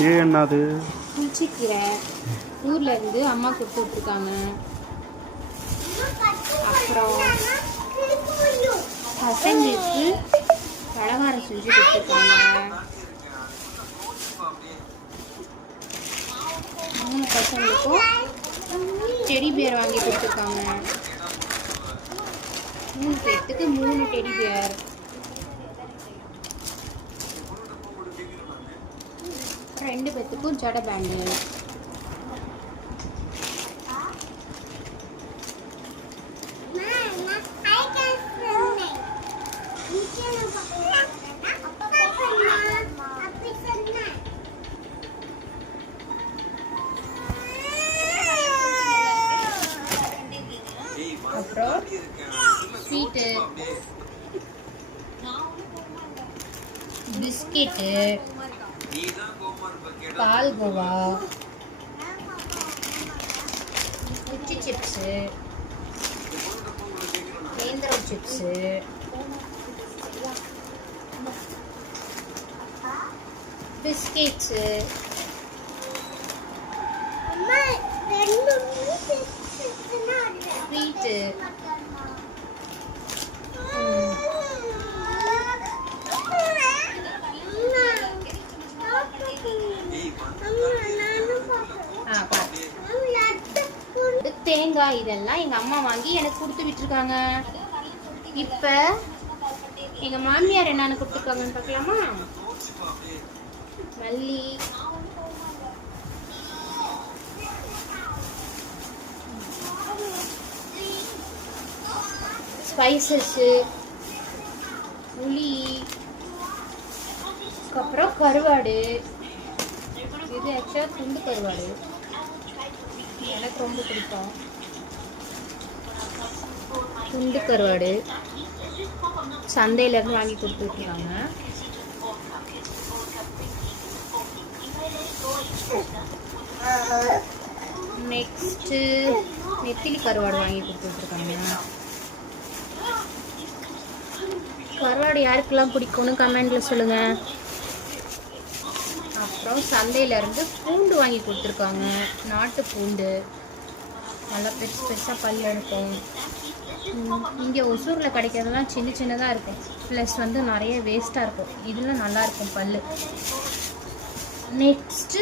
என்னது புளிச்சக்கீரை ஊர்ல இருந்து அம்மா கொடுத்து விட்டுருக்காங்க. அப்புறம் பசங்களுக்கு பலகாரம் செஞ்சு கொடுத்துருக்காங்க. 3 பசங்களுக்கும் டெடி பியர் வாங்கி கொடுத்துருக்காங்க. 3 பேர்த்துக்கு 3 டெடி பியர். ரெண்டு பேர்த்துக்கும் ஜட பேண்டு. அப்புறம் ஸ்வீட்டு, பிஸ்கெட்டு, பால்கோவா, குச்சி சிப்ஸு, நேந்திரம் சிப்ஸு, பிஸ்கெட்ஸு, ஸ்வீட்டு, தேங்காய் இதெல்லாம் எங்க அம்மா வாங்கி எனக்கு கொடுத்து விட்டுருக்காங்க. இப்ப எங்க மாமியார் என்னன்னு கொடுத்துருக்காங்கன்னு பார்க்கலாமா? மல்லி, ஸ்பைசஸ், புளி, அப்புறம் கருவாடு. இது ஆக்சுவலாக துண்டு கருவாடு, எனக்கு ரொம்ப பிடிக்கும். துண்டு கருவாடு சந்தையிலேருந்து வாங்கி கொடுத்துருக்காங்க. நெக்ஸ்ட்டு நெத்திலி கருவாடு வாங்கி கொடுத்துருக்காங்க. கருவாடு யாருக்கெல்லாம் பிடிக்கும்னு கமெண்ட்ல சொல்லுங்க. அப்புறம் சந்தையிலேருந்து பூண்டு வாங்கி கொடுத்துருக்காங்க. நாட்டு பூண்டு நல்லா பெருசு பெருசாக பல் இருக்கும். இங்கே ஒசூரில் கிடைக்கிறதுலாம் சின்ன சின்னதாக இருக்கும், ப்ளஸ் நிறைய வேஸ்ட்டாக இருக்கும். இதில் நல்லாயிருக்கும் பல். நெக்ஸ்ட்டு